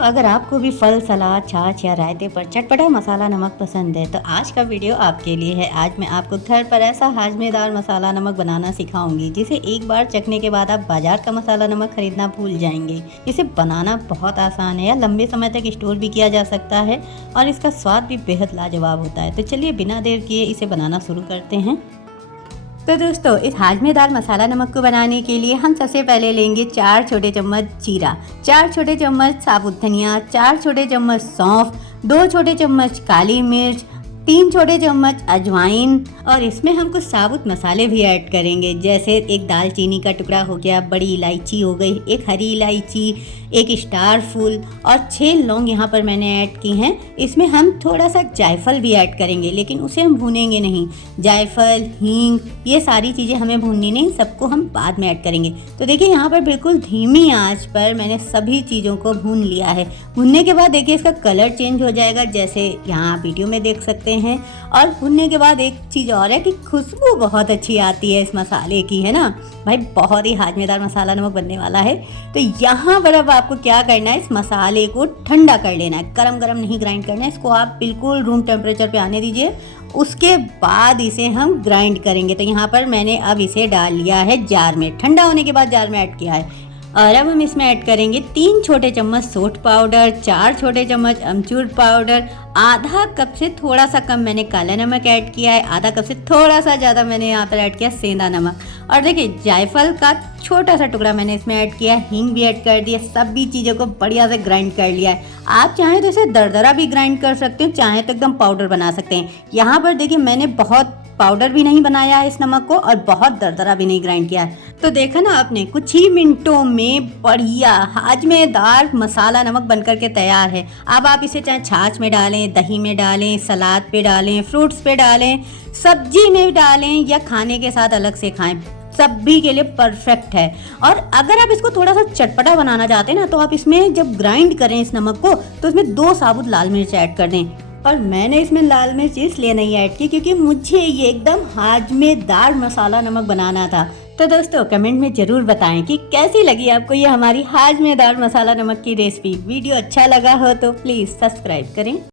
अगर आपको भी फल, सलाद, छाछ या रायते पर चटपटा मसाला नमक पसंद है तो आज का वीडियो आपके लिए है। आज मैं आपको घर पर ऐसा हाजमेदार मसाला नमक बनाना सिखाऊंगी जिसे एक बार चखने के बाद आप बाजार का मसाला नमक खरीदना भूल जाएंगे। इसे बनाना बहुत आसान है या लंबे समय तक स्टोर भी किया जा सकता है और इसका स्वाद भी बेहद लाजवाब होता है। तो चलिए बिना देर किए इसे बनाना शुरू करते हैं। तो दोस्तों, इस हाजमेदार मसाला नमक को बनाने के लिए हम सबसे पहले लेंगे 4 छोटे चम्मच जीरा, 4 छोटे चम्मच साबुत धनिया, 4 छोटे चम्मच सौंफ, 2 छोटे चम्मच काली मिर्च, 3 छोटे चम्मच अजवाइन और इसमें हम कुछ साबुत मसाले भी ऐड करेंगे, जैसे एक दालचीनी का टुकड़ा हो गया, बड़ी इलायची हो गई, एक हरी इलायची, एक स्टार फूल और 6 लौंग यहाँ पर मैंने ऐड की हैं। इसमें हम थोड़ा सा जायफल भी ऐड करेंगे, लेकिन उसे हम भूनेंगे नहीं। जायफल, हींग, ये सारी चीज़ें हमें भूननी नहीं, सबको हम बाद में ऐड करेंगे। तो देखिए यहाँ पर बिल्कुल धीमी आंच पर मैंने सभी चीज़ों को भून लिया है। भूनने के बाद देखिए इसका कलर चेंज हो जाएगा, जैसे यहाँ आप वीडियो में देख सकते हैं। और भुनने के बाद एक चीज़ और है कि खुशबू बहुत अच्छी आती है इस मसाले की, है ना भाई। बहुत ही हाजमेदार मसाला नमक बनने वाला है। तो यहाँ पर अब आपको क्या करना है, इस मसाले को ठंडा कर लेना है। गरम गरम नहीं ग्राइंड करना है, इसको आप बिल्कुल रूम टेम्परेचर पे आने दीजिए। उसके बाद इसे हम ग्राइंड करेंगे। तो यहाँ पर मैंने अब इसे डाल लिया है जार में, ठंडा होने के बाद जार में ऐड किया है। और अब हम इसमें ऐड करेंगे 3 छोटे चम्मच सोंठ पाउडर, 4 छोटे चम्मच अमचूर पाउडर, आधा कप से थोड़ा सा कम मैंने काला नमक ऐड किया है, आधा कप से थोड़ा सा ज़्यादा मैंने यहाँ पर ऐड किया सेंधा नमक। और देखिए जायफल का छोटा सा टुकड़ा मैंने इसमें ऐड किया है, हींग भी ऐड कर दिया। सभी चीज़ों को बढ़िया से ग्राइंड कर लिया है। आप चाहें तो इसे दरदरा भी ग्राइंड कर सकते हो, चाहें तो एकदम पाउडर बना सकते हैं। यहाँ पर देखिए मैंने बहुत पाउडर भी नहीं बनाया है इस नमक को और बहुत दरदरा भी नहीं ग्राइंड किया है। तो देखा ना आपने, कुछ ही मिनटों में बढ़िया हाजमेदार मसाला नमक बनकर के तैयार है। अब आप इसे चाहे छाछ में डालें, दही में डालें, सलाद पे डालें, फ्रूट्स पे डालें, सब्जी में डालें या खाने के साथ अलग से खाएं, सभी के लिए परफेक्ट है। और अगर आप इसको थोड़ा सा चटपटा बनाना चाहते हैं ना, तो आप इसमें जब ग्राइंड करें इस नमक को तो इसमें 2 साबुत लाल मिर्च ऐड कर दें। और मैंने इसमें लाल मिर्च इसलिए नहीं ऐड की क्योंकि मुझे ये एकदम हाजमेदार मसाला नमक बनाना था। तो दोस्तों कमेंट में ज़रूर बताएं कि कैसी लगी आपको ये हमारी हाजमेदार मसाला नमक की रेसिपी। वीडियो अच्छा लगा हो तो प्लीज़ सब्सक्राइब करें।